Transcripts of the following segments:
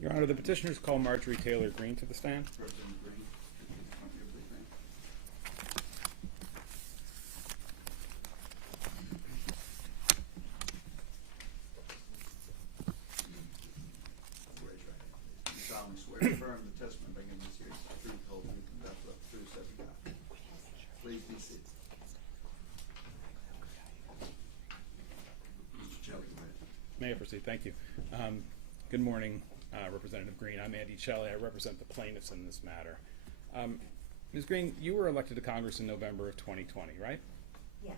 Your Honor, the petitioners call Marjorie Taylor Greene to the stand. Representative Greene, raise your hand. You solemnly swear to affirm the testimony beginning this hearing is the truth, the whole truth, and nothing but the truth, so help you God. Please be seated. Mr. Shelley, go ahead. May I proceed? Thank you. Good morning, Representative Greene. I'm Andy Shelley. I represent the plaintiffs in this matter. Ms. Greene, you were elected to Congress in November of 2020, right? Yes.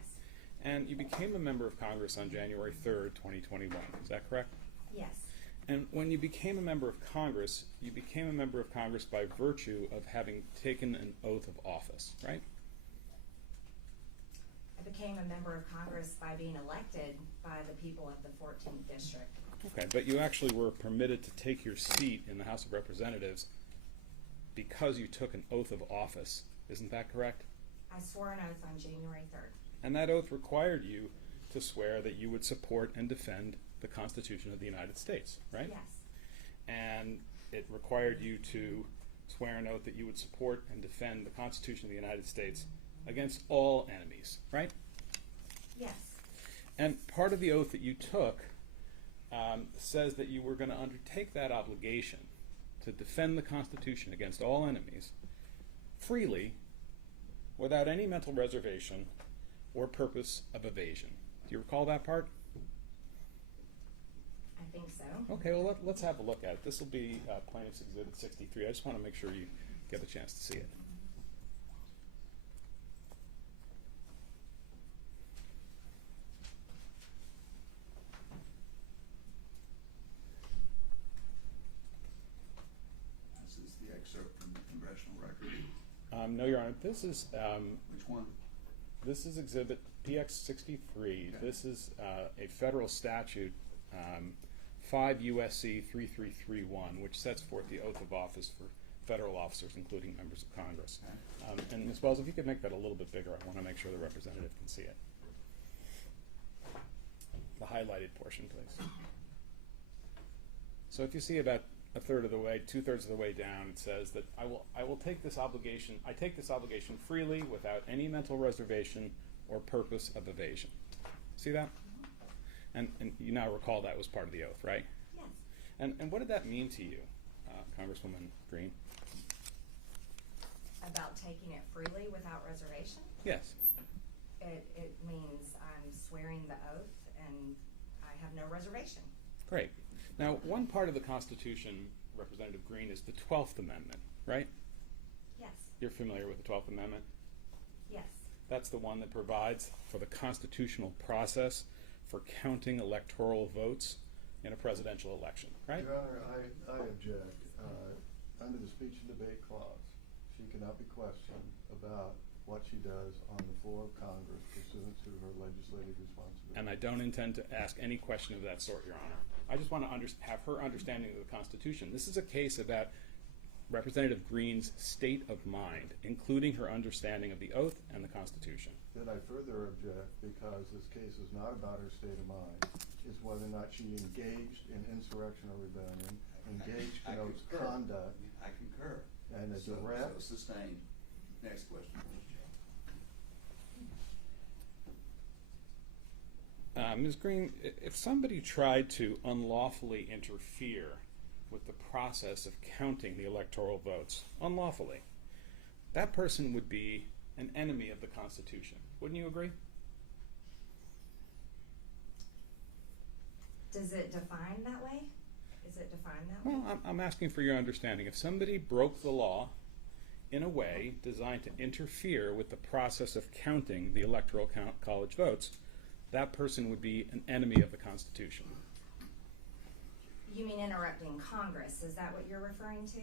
And you became a member of Congress on January 3rd, 2021. Is that correct? Yes. And when you became a member of Congress, you became a member of Congress by virtue of having taken an oath of office, right? I became a member of Congress by being elected by the people of the 14th District. Okay, but you actually were permitted to take your seat in the House of Representatives because you took an oath of office. Isn't that correct? I swore an oath on January 3rd. And that oath required you to swear that you would support and defend the Constitution of the United States, right? Yes. And it required you to swear an oath that you would support and defend the Constitution of the United States against all enemies, right? Yes. And part of the oath that you took says that you were going to undertake that obligation to defend the Constitution against all enemies freely, without any mental reservation or purpose of evasion. Do you recall that part? I think so. Okay, well, let's have a look at it. This will be Plaintiff's Exhibit 63. I just want to make sure you get a chance to see it. This is the excerpt from the congressional record. No, Your Honor. This is Which one? This is Exhibit PX 63. Okay. This is a federal statute, 5 U.S.C. 3331, which sets forth the oath of office for federal officers, including members of Congress. And Ms. Wells, if you could make that a little bit bigger, I want to make sure the representative can see it. The highlighted portion, please. So if you see about a third of the way, 2/3 of the way down, it says that I will take this obligation. I take this obligation freely, without any mental reservation or purpose of evasion. See that? And you now recall that was part of the oath, right? Yes. And what did that mean to you, Congresswoman Greene? About taking it freely without reservation? Yes. It means I'm swearing the oath and I have no reservation. Great. Now, one part of the Constitution, Representative Greene, is the 12th Amendment, right? Yes. You're familiar with the 12th Amendment? Yes. That's the one that provides for the constitutional process for counting electoral votes in a presidential election, right? Your Honor, I object. Under the speech and debate clause, she cannot be questioned about what she does on the floor of Congress pursuant to her legislative responsibilities. And I don't intend to ask any question of that sort, Your Honor. I just want to have her understanding of the Constitution. This is a case about Representative Greene's state of mind, including her understanding of the oath and the Constitution. Then I further object, because this case is not about her state of mind, is whether or not she engaged in insurrection or rebellion, engaged in those conduct. I concur. And a So direct. sustained. Next question, please, Joe. Ms. Greene, if somebody tried to unlawfully interfere with the process of counting the electoral votes, unlawfully, that person would be an enemy of the Constitution. Wouldn't you agree? Does it define that way? Is it defined that way? Well, I'm asking for your understanding. If somebody broke the law in a way designed to interfere with the process of counting the electoral college votes, that person would be an enemy of the Constitution. You mean interrupting Congress? Is that what you're referring to?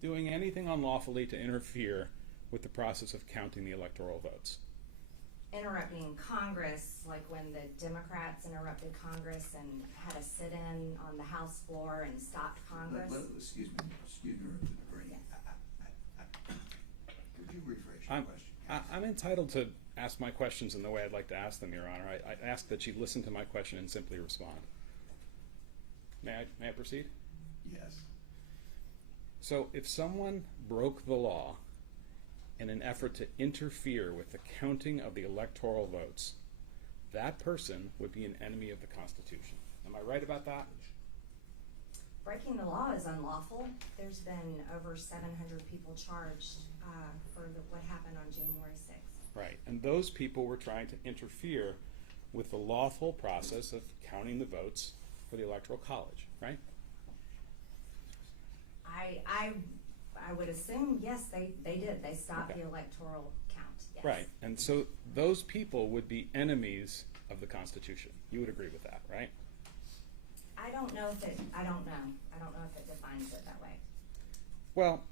Doing anything unlawfully to interfere with the process of counting the electoral votes. Interrupting Congress, like when the Democrats interrupted Congress and had a sit-in on the House floor and stopped Congress? Excuse me, Representative Greene. Yes. Could you rephrase your question? I'm entitled to ask my questions in the way I'd like to ask them, Your Honor. I ask that you listen to my question and simply respond. May I proceed? Yes. So if someone broke the law in an effort to interfere with the counting of the electoral votes, that person would be an enemy of the Constitution. Am I right about that? Breaking the law is unlawful. There's been over 700 people charged for what happened on January 6th. Right. And those people were trying to interfere with the lawful process of counting the votes for the Electoral College, right? I would assume, yes, they did. They stopped Okay. the electoral count, yes. Right. And so those people would be enemies of the Constitution. You would agree with that, right? I don't know if it defines it that way. Well,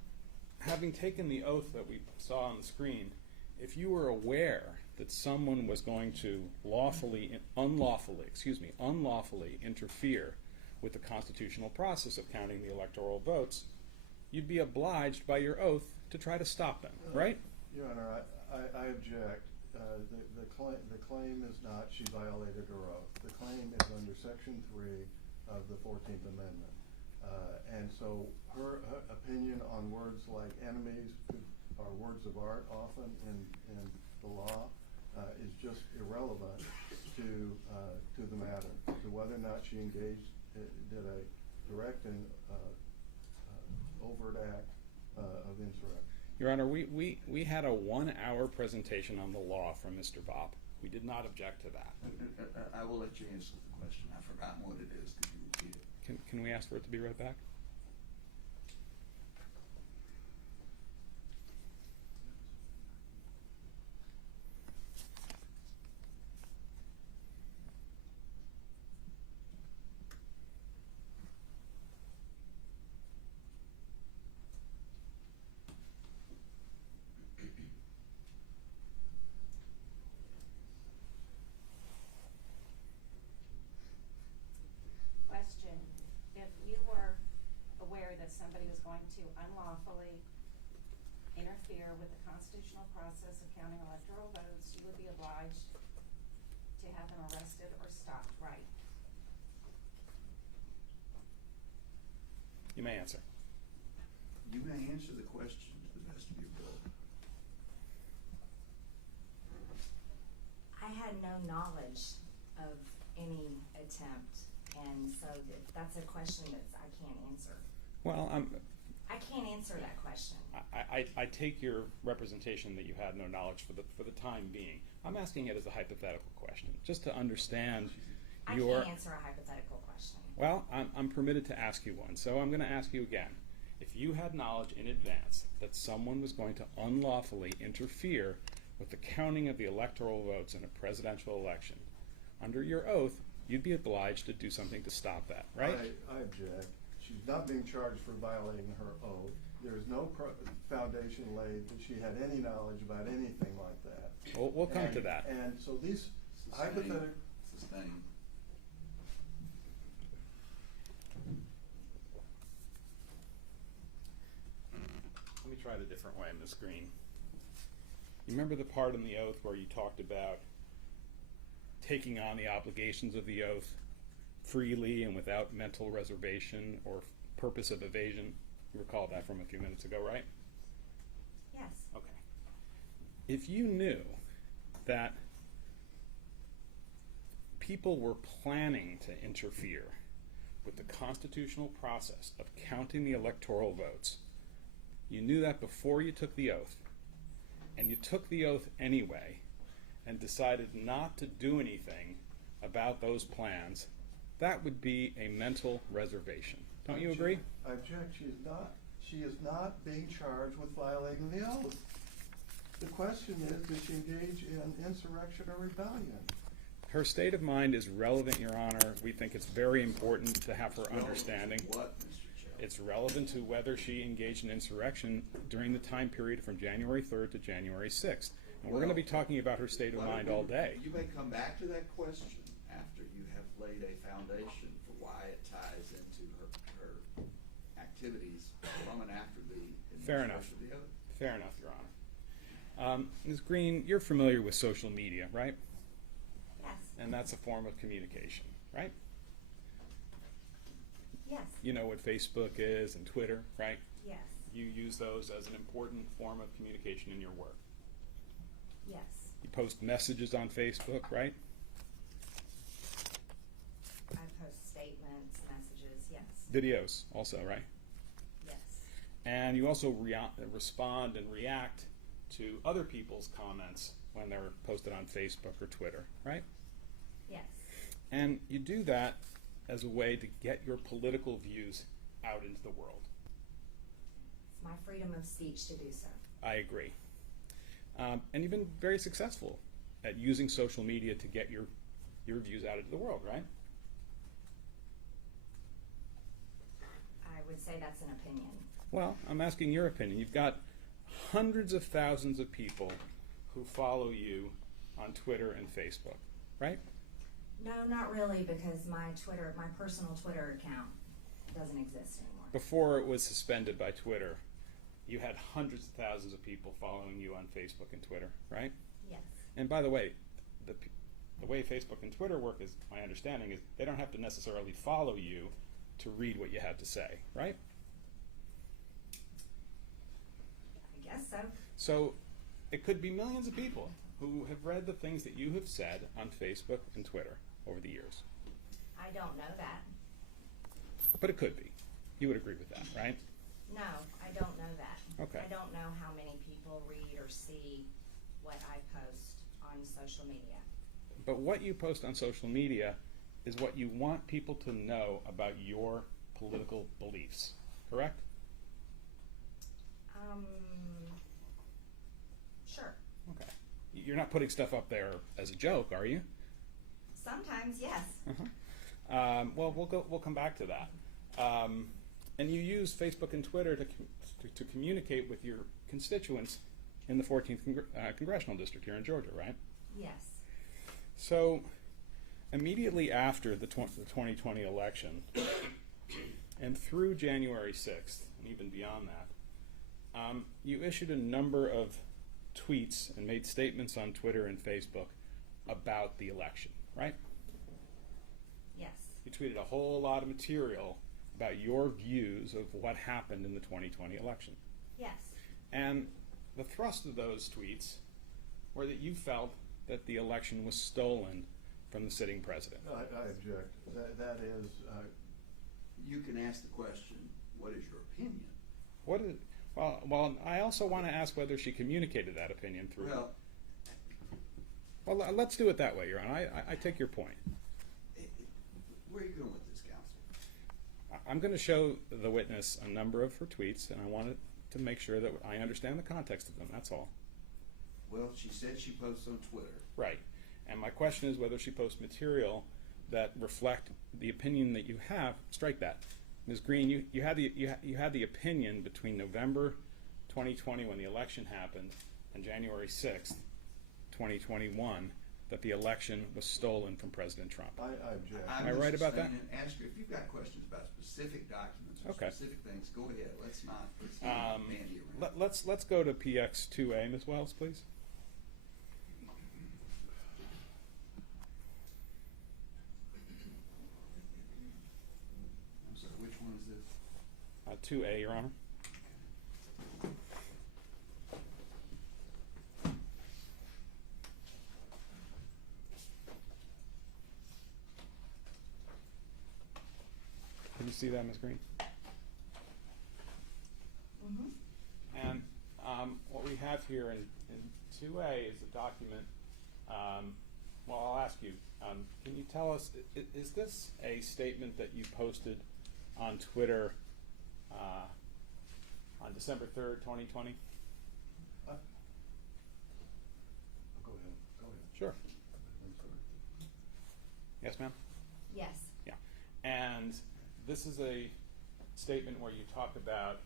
having taken the oath that we saw on the screen, if you were aware that someone was going to unlawfully interfere with the constitutional process of counting the electoral votes, you'd be obliged by your oath to try to stop them, right? Your Honor, I object. The claim is not she violated her oath. The claim is under Section 3 of the 14th Amendment. And so her opinion on words like enemies are words of art often in the law is just irrelevant to the matter, to whether or not she engaged, did a direct and overt act of insurrection. Your Honor, we had a 1-hour presentation on the law from Mr. Bopp. We did not object to that. I will let you answer the question. I've forgotten what it is. Could you repeat it? Can we ask for it to be read back? Question, if you were aware that somebody was going to unlawfully interfere with the constitutional process of counting electoral votes, you would be obliged to have them arrested or stopped, right? You may answer. You may answer the question to the best of your ability. I had no knowledge of any attempt, and so that's a question that I can't answer. Well, I can't answer that question. I take your representation that you had no knowledge for the time being. I'm asking it as a hypothetical question, just to understand I your. can't answer a hypothetical question. Well, I'm permitted to ask you one, so I'm going to ask you again. If you had knowledge in advance that someone was going to unlawfully interfere with the counting of the electoral votes in a presidential election, under your oath, you'd be obliged to do something to stop that, right? I object. She's not being charged for violating her oath. There is no foundation laid that she had any knowledge about anything like that. We'll come to that. And so these hypothetical. Sustained. Let me try it a different way on the screen. You remember the part in the oath where you talked about taking on the obligations of the oath freely and without mental reservation or purpose of evasion? You recall that from a few minutes ago, right? Yes. Okay. If you knew that people were planning to interfere with the constitutional process of counting the electoral votes, you knew that before you took the oath, and you took the oath anyway, and decided not to do anything about those plans, that would be a mental reservation. Don't you agree? I object. She is not being charged with violating the oath. The question is, did she engage in insurrection or rebellion? Her state of mind is relevant, Your Honor. We think it's very important to have her understanding. What, Mr. Chair? It's relevant to whether she engaged in insurrection during the time period from January 3rd to January 6th. And we're going to be talking about her state of mind all day. You may come back to that question after you have laid a foundation for why it ties into her activities from and after the Fair enough. administration of the oath. Fair enough, Your Honor. Ms. Greene, you're familiar with social media, right? Yes. And that's a form of communication, right? Yes. You know what Facebook is and Twitter, right? Yes. You use those as an important form of communication in your work. Yes. You post messages on Facebook, right? I post statements, messages, yes. Videos also, right? Yes. And you also respond and react to other people's comments when they're posted on Facebook or Twitter, right? Yes. And you do that as a way to get your political views out into the world. It's my freedom of speech to do so. I agree. And you've been very successful at using social media to get your views out into the world, right? I would say that's an opinion. Well, I'm asking your opinion. You've got hundreds of thousands of people who follow you on Twitter and Facebook, right? No, not really, because my personal Twitter account doesn't exist anymore. Before it was suspended by Twitter, you had hundreds of thousands of people following you on Facebook and Twitter, right? Yes. And by the way, the way Facebook and Twitter work, is my understanding, is they don't have to necessarily follow you to read what you have to say, right? I guess so. So it could be millions of people who have read the things that you have said on Facebook and Twitter over the years. I don't know that. But it could be. You would agree with that, right? No, I don't know that. Okay. I don't know how many people read or see what I post on social media. But what you post on social media is what you want people to know about your political beliefs, correct? Sure. Okay. You're not putting stuff up there as a joke, are you? Sometimes, yes. Well, we'll come back to that. And you use Facebook and Twitter to communicate with your constituents in the 14th congressional district here in Georgia, right? Yes. So, immediately after the 2020 election, and through January 6th, and even beyond that, you issued a number of tweets and made statements on Twitter and Facebook about the election, right? Yes. You tweeted a whole lot of material about your views of what happened in the 2020 election. Yes. And the thrust of those tweets were that you felt that the election was stolen from the sitting president. I object. That is, You can ask the question, what is your opinion? What is, well, I also want to ask whether she communicated that opinion through. Well, let's do it that way, Your Honor. I take your point. Where are you going with this, counsel? I'm going to show the witness a number of her tweets, and I wanted to make sure that I understand the context of them. That's all. Well, she said she posts on Twitter. Right. And my question is whether she posts material that reflect the opinion that you have. Strike that. Ms. Greene, you had the opinion between November 2020, when the election happened, and January 6th, 2021, that the election was stolen from President Trump. I object. Am I right about that? Ask her if you've got questions about specific documents or Okay. specific things. Go ahead. Let's not bandy around. Let's go to PX 2A, Ms. Wells, please. I'm sorry. Which one is this? 2A, Your Honor. Can you see that, Ms. Greene? Mm-hmm. And what we have here in 2A is a document. Well, I'll ask you, can you tell us, is this a statement that you posted on Twitter on December 3rd, 2020? Go ahead. Sure. I'm sorry. Yes, ma'am? Yes. Yeah. And this is a statement where you talk about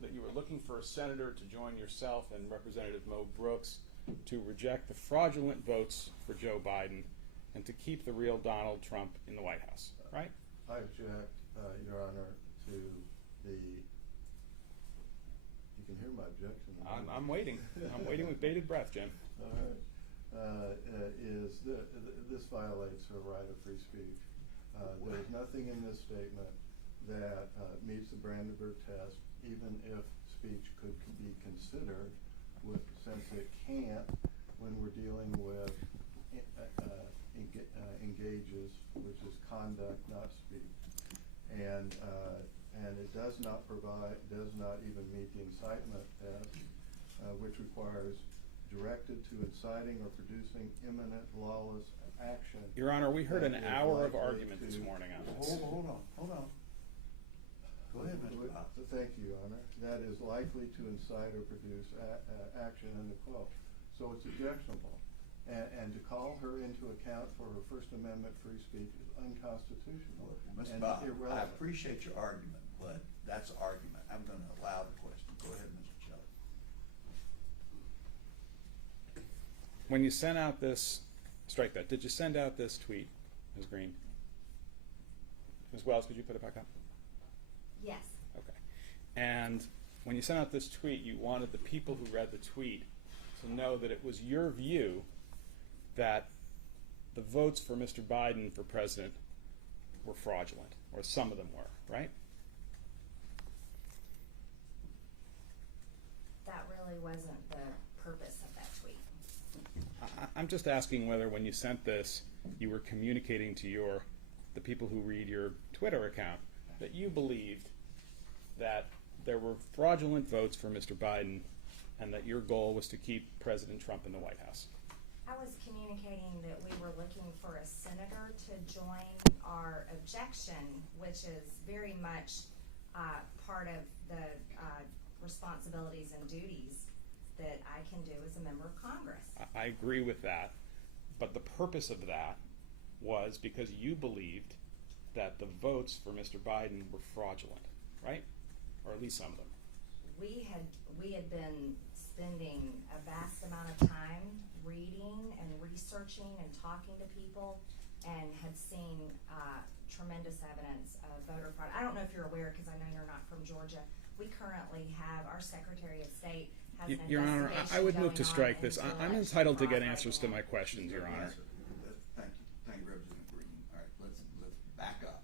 that you were looking for a senator to join yourself and Representative Mo Brooks to reject the fraudulent votes for Joe Biden and to keep the real Donald Trump in the White House, right? I object, Your Honor, to the. You can hear my objection. I'm waiting. I'm waiting with bated breath, Jim. All right. This violates her right of free speech. There is nothing in this statement that meets the Brandenburg test, even if speech could be considered, since it can't when we're dealing with engages, which is conduct, not speech. And it does not even meet the incitement test, which requires directed to inciting or producing imminent lawless action. Your Honor, we heard that an is hour of likely argument this to- morning on this. Hold on. Go ahead, Mr. Bob. Thank you, Your Honor. That is likely to incite or produce action, end of quote. So it's objectionable. And to call her into account for her First Amendment free speech is unconstitutional. Mr. and Bob, I irrelevant. appreciate your argument, but that's argument. I'm gonna allow the question. Go ahead, Mr. Shelley. When you sent out this, strike that, did you send out this tweet, Ms. Green? Ms. Wells, could you put it back up? Yes, Okay. And when you sent out this tweet, you wanted the people who read the tweet to know that it was your view that the votes for Mr. Biden for president were fraudulent, or some of them were, right? that really wasn't the purpose of that tweet. I'm just asking whether when you sent this, you were communicating to the people who read your Twitter account that you believed that there were fraudulent votes for Mr. Biden and that your goal was to keep President Trump in the White House. I was communicating that we were looking for a senator to join our objection, which is very much part of the responsibilities and duties that I can do as a member of Congress. I agree with that, but the purpose of that was because you believed that the votes for Mr. Biden were fraudulent, right? Or at least some of them. We had been spending a vast amount of time reading and researching and talking to people, and had seen tremendous evidence of voter fraud. I don't know if you're aware, because I know you're not from Georgia. We currently have our Secretary of State has an Your Honor, investigation I would move going to on strike this. into I'm election entitled to fraud get right answers to now. my questions, Your Honor. Thank you, Representative Green. All right, let's back up.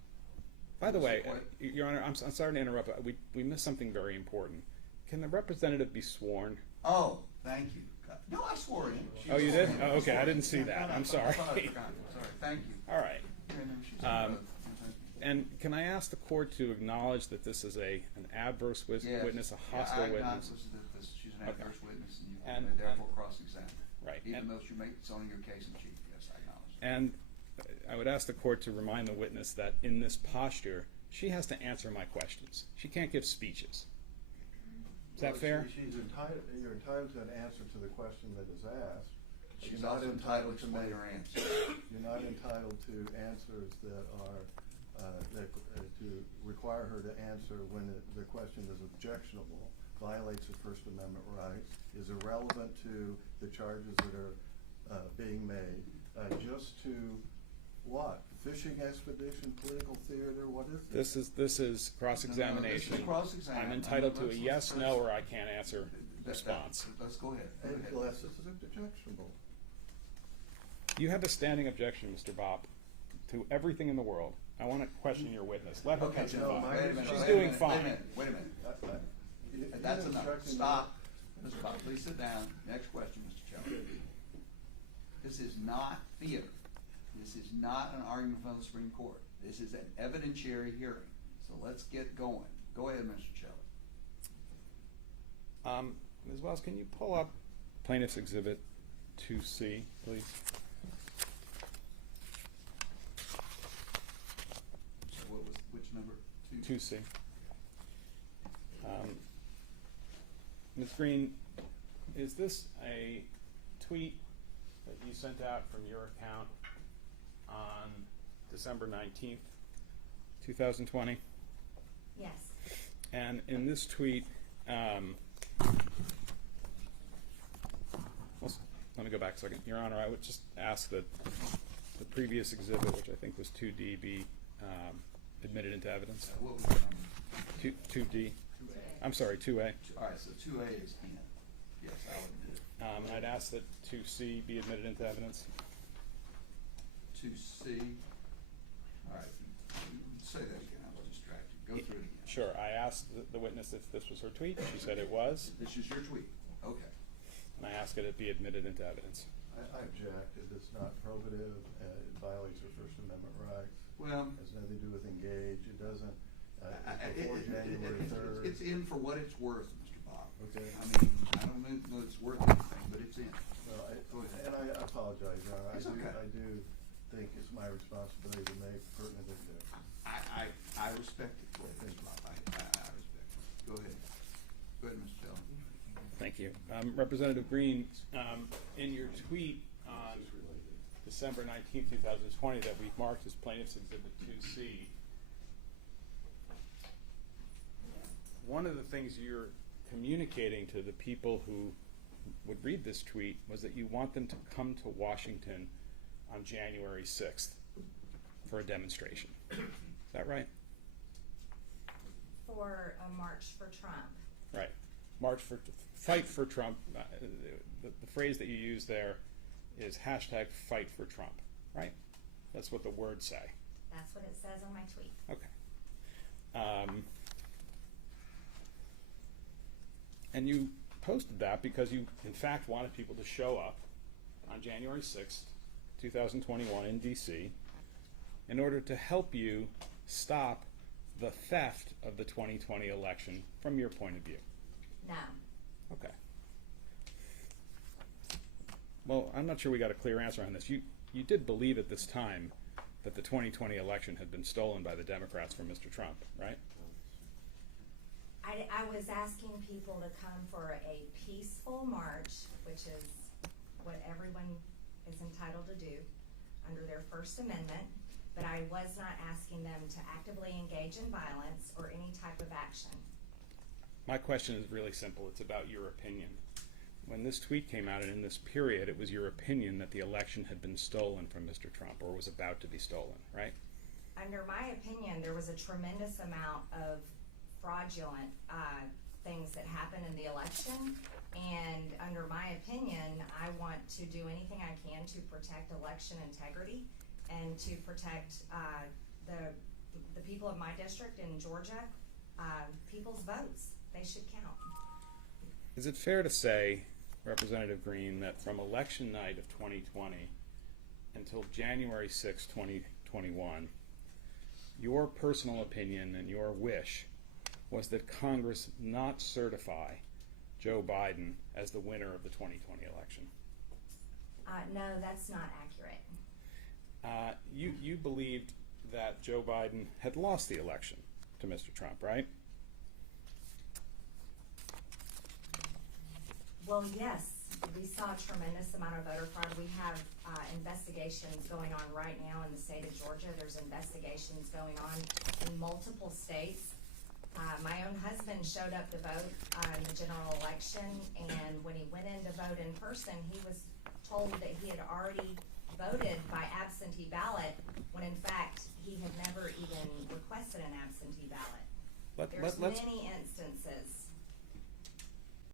By the way, What? Your Honor, I'm sorry to interrupt, but we missed something very important. Can the representative be sworn? Oh, thank you. No, I swore in. Oh, you did? Oh, okay, I didn't see that. I'm sorry. I thought I forgot. Sorry, thank you. All right. Yeah, no, she's Um, thank you. And can I ask the court to acknowledge that this is an adverse Yes. witness, a Yeah, hostile I acknowledge witness? that she's an Okay. adverse witness, and you And- may therefore cross-examine. Right. Even And- though she may, it's only your case in chief, yes, I acknowledge. And I would ask the court to remind the witness that in this posture, she has to answer my questions. She can't give speeches. Is that fair? You're entitled to an answer to the question that is asked. but She's you're not also entitled to make- explain her answer. You're not entitled to answers that are, to require her to answer when the question is objectionable, violates her First Amendment rights, is irrelevant to the charges that are being made, just to what? Fishing expedition, political theater, what is this? This is cross-examination. No, this is cross-exam. I'm entitled to a Let's- yes, let's- no, or I can't answer that- response. Let's go ahead. Go ahead. Unless this is objectionable. You have a standing objection, Mr. Bopp, to everything in the world. I want to question your witness. Let her Okay, testify. no, wait a minute. She's wait a doing minute, fine. Wait a minute. You- That's you're enough. instructing me- Stop. Mr. Bob, please sit down. Next question, Mr. Chairman. This is not theater. This is not an argument from the Supreme Court. This is an evidentiary hearing. So let's get going. Go ahead, Mr. Shelley. Ms. Wells, can you pull up Plaintiff's Exhibit 2C, please? So which number? 2C. Ms. Green, is this a tweet that you sent out from your account on December 19th, 2020? Yes, And in this tweet, let me go back a second. Your Honor, I would just ask that the previous exhibit, which I think was 2D, be admitted into evidence. What was the number? 2D. I'm sorry, 2A. All right, so 2A is in. Yes, I'll admit it. And I'd ask that 2C be admitted into evidence. 2C. All right, Say that again, I was distracted. Go through it again. Sure, I asked the witness if this was her tweet. She said it was, This is your tweet. Okay. and I asked that it be admitted into evidence. I object. It's not probative. It violates her First Amendment rights. Well, It has nothing to do with engage. It doesn't, I- before January 3rd. it's in for what it's worth, Mr. Bob. Okay. I mean, I don't know if it's worth anything, but it's in. Well, Go ahead. and I apologize, Your Honor. It's okay. I do think it's my responsibility to make pertinent objections. I respect it for you, Mr. Bob. I respect it. Go ahead. Go ahead, Mr. Taylor. Thank you. Representative Greene, in your tweet on December 19th, 2020, that we've marked as Plaintiff's Exhibit 2C, one of the things you're communicating to the people who would read this tweet was that you want them to come to Washington on January 6th for a demonstration. Is that right? For a march for Trump. Right. Fight for Trump. The phrase that you use there is hashtag fight for Trump, right? That's what the words say. That's what it says on my tweet. Okay. And you posted that because you, in fact, wanted people to show up on January 6th, 2021 in D.C. in order to help you stop the theft of the 2020 election from your point of view. No. Okay. Well, I'm not sure we got a clear answer on this. You did believe at this time that the 2020 election had been stolen by the Democrats from Mr. Trump, right? I was asking people to come for a peaceful march, which is what everyone is entitled to do under their First Amendment, but I was not asking them to actively engage in violence or any type of action. My question is really simple. It's about your opinion. When this tweet came out, and in this period, it was your opinion that the election had been stolen from Mr. Trump or was about to be stolen, right? Under my opinion, there was a tremendous amount of fraudulent things that happened in the election, and under my opinion, I want to do anything I can to protect election integrity and to protect the people of my district in Georgia, people's votes. They should count. Is it fair to say, Representative Greene, that from election night of 2020 until January 6, 2021, your personal opinion and your wish was that Congress not certify Joe Biden as the winner of the 2020 election? No, that's not accurate. You believed that Joe Biden had lost the election to Mr. Trump, right? Well, yes, we saw a tremendous amount of voter fraud. We have investigations going on right now in the state of Georgia. There's investigations going on in multiple states. My own husband showed up to vote in the general election, and when he went in to vote in person, he was told that he had already voted by absentee ballot, when in fact he had never even requested an absentee ballot. There's many instances